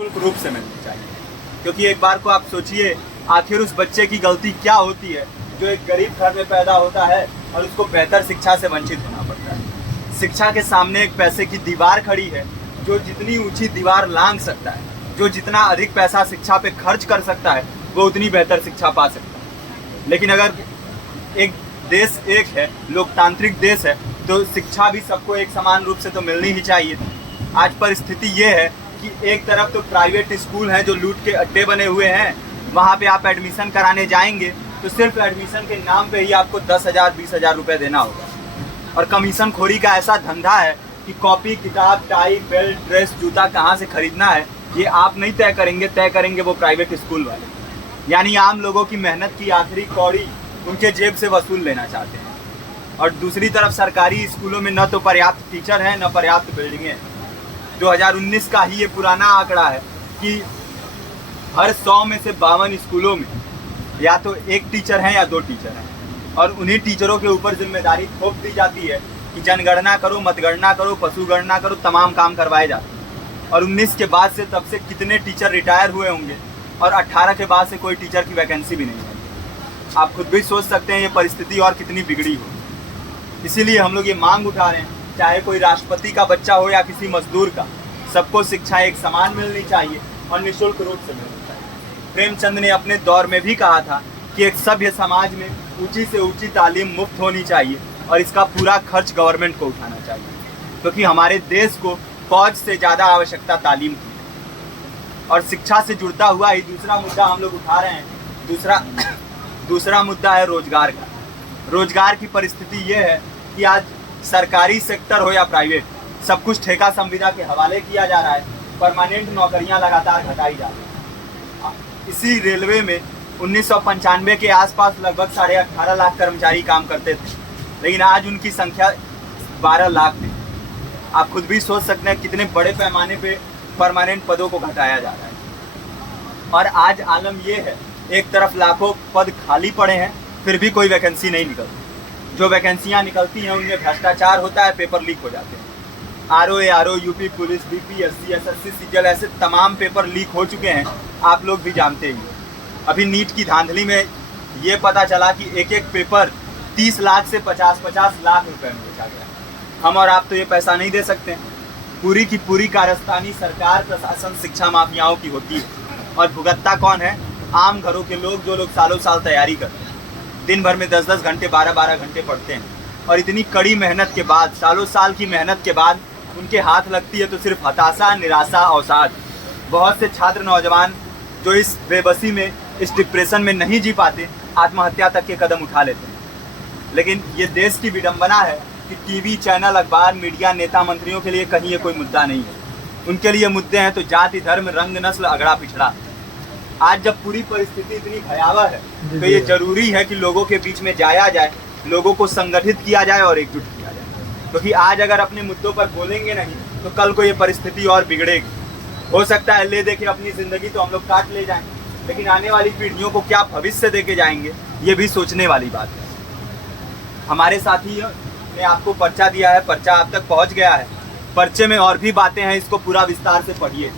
निःशुल्क रूप से मिलनी चाहिए। क्योंकि एक बार को आप सोचिए, आखिर उस बच्चे की गलती क्या होती है जो एक गरीब घर में पैदा होता है और उसको बेहतर शिक्षा से वंचित होना पड़ता है। शिक्षा के सामने एक पैसे की दीवार खड़ी है, जो जितनी ऊंची दीवार लांघ सकता है, जो जितना अधिक पैसा शिक्षा पे खर्च कर सकता है, वो उतनी बेहतर शिक्षा पा सकता है। लेकिन अगर एक देश एक है, लोकतांत्रिक देश है, तो शिक्षा भी सबको एक समान रूप से तो मिलनी ही चाहिए। आज परिस्थिति ये है कि एक तरफ तो प्राइवेट स्कूल हैं जो लूट के अड्डे बने हुए हैं, वहाँ पे आप एडमिशन कराने जाएंगे तो सिर्फ एडमिशन के नाम पे ही आपको 10,000 20,000 रुपये देना होगा। और कमीशन खोरी का ऐसा धंधा है कि कॉपी, किताब, टाई, बेल्ट, ड्रेस, जूता कहाँ से खरीदना है ये आप नहीं तय करेंगे वो प्राइवेट स्कूल वाले। यानी आम लोगों की मेहनत की आखिरी कौड़ी उनके जेब से वसूल लेना चाहते हैं। और दूसरी तरफ सरकारी स्कूलों में न तो पर्याप्त टीचर हैं, न पर्याप्त बिल्डिंगें हैं। 2019 का ही ये पुराना आंकड़ा है कि हर 100 में से 52 स्कूलों में या तो एक टीचर है या 2 टीचर हैं। और उन्हीं टीचरों के ऊपर जिम्मेदारी थोप दी जाती है कि जनगणना करो, मतगणना करो, पशु गणना करो, तमाम काम करवाए जाते हैं। और 19 के बाद से तब से कितने टीचर रिटायर हुए होंगे और 18 के बाद से कोई टीचर की वैकेंसी भी नहीं है। आप खुद भी सोच सकते हैं ये परिस्थिति और कितनी बिगड़ी हो। इसीलिए हम लोग ये मांग उठा रहे हैं, चाहे कोई राष्ट्रपति का बच्चा हो या किसी मजदूर का, सबको शिक्षा एक समान मिलनी चाहिए और निःशुल्क रूप से मिलनी चाहिए। प्रेमचंद ने अपने दौर में भी कहा था कि एक सभ्य समाज में ऊंची से ऊंची तालीम मुफ्त होनी चाहिए और इसका पूरा खर्च गवर्नमेंट को उठाना चाहिए, क्योंकि हमारे देश को फौज से ज़्यादा आवश्यकता तालीम की है। और शिक्षा से जुड़ता हुआ ही दूसरा मुद्दा हम लोग उठा रहे हैं। दूसरा मुद्दा है रोजगार का। रोजगार की परिस्थिति ये है कि आज सरकारी सेक्टर हो या प्राइवेट, सब कुछ ठेका संविदा के हवाले किया जा रहा है। परमानेंट नौकरियां लगातार घटाई जा रही हैं। इसी रेलवे में 1995 के आसपास लगभग 18.5 लाख कर्मचारी काम करते थे, लेकिन आज उनकी संख्या 12 लाख थी। आप खुद भी सोच सकते हैं कितने बड़े पैमाने पे परमानेंट पदों को घटाया जा रहा है। और आज आलम ये है, एक तरफ लाखों पद खाली पड़े हैं, फिर भी कोई वैकेंसी नहीं निकलती। जो वैकेंसियां निकलती हैं उनमें भ्रष्टाचार होता है, पेपर लीक हो जाते हैं। RO, UP police, BPSC, SSC, CGL, ऐसे तमाम पेपर लीक हो चुके हैं, आप लोग भी जानते ही हैं। अभी नीट की धांधली में ये पता चला कि एक एक पेपर 30 लाख से 50-50 लाख रुपए में बेचा गया। हम और आप तो ये पैसा नहीं दे सकते। पूरी की पूरी कारस्तानी सरकार, प्रशासन, शिक्षा माफियाओं की होती है। और भुगतता कौन है? आम घरों के लोग, जो लोग सालों साल तैयारी करते हैं, दिन भर में 10-10 घंटे, 12-12 घंटे पढ़ते हैं। और इतनी कड़ी मेहनत के बाद, सालों साल की मेहनत के बाद उनके हाथ लगती है तो सिर्फ हताशा, निराशा, अवसाद। बहुत से छात्र नौजवान जो इस बेबसी में, इस डिप्रेशन में नहीं जी पाते, आत्महत्या तक के कदम उठा लेते हैं। लेकिन ये देश की विडंबना है कि टीवी चैनल, अखबार, मीडिया, नेता, मंत्रियों के लिए कहीं ये कोई मुद्दा नहीं है। उनके लिए मुद्दे हैं तो जाति, धर्म, रंग, नस्ल, अगड़ा पिछड़ा। आज जब पूरी परिस्थिति इतनी भयावह है तो ये जरूरी है कि लोगों के बीच में जाया जाए, लोगों को संगठित किया जाए और एकजुट किया जाए। क्योंकि आज अगर अपने मुद्दों पर बोलेंगे नहीं तो कल को ये परिस्थिति और बिगड़ेगी। हो सकता है ले देके अपनी ज़िंदगी तो हम लोग काट ले जाएं, लेकिन आने वाली पीढ़ियों को क्या भविष्य देके जाएंगे, ये भी सोचने वाली बात है। हमारे साथी ने आपको पर्चा दिया है, पर्चा आप तक पहुँच गया है। पर्चे में और भी बातें हैं, इसको पूरा विस्तार से पढ़िए।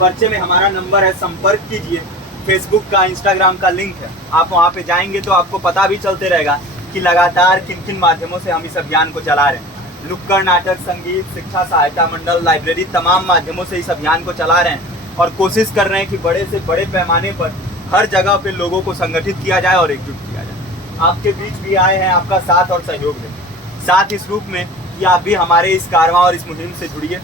पर्चे में हमारा नंबर है, संपर्क कीजिए। फेसबुक का, इंस्टाग्राम का लिंक है, आप वहाँ पे जाएंगे तो आपको पता भी चलते रहेगा कि लगातार किन किन माध्यमों से हम इस अभियान को चला रहे हैं। नुक्कड़ नाटक, संगीत, शिक्षा सहायता मंडल, लाइब्रेरी, तमाम माध्यमों से इस अभियान को चला रहे हैं और कोशिश कर रहे हैं कि बड़े से बड़े पैमाने पर हर जगह पे लोगों को संगठित किया जाए और एकजुट किया जाए। आपके बीच भी आए हैं आपका साथ और सहयोग दें। साथ इस रूप में कि आप भी हमारे इस कारवां और इस मुहिम से जुड़िए।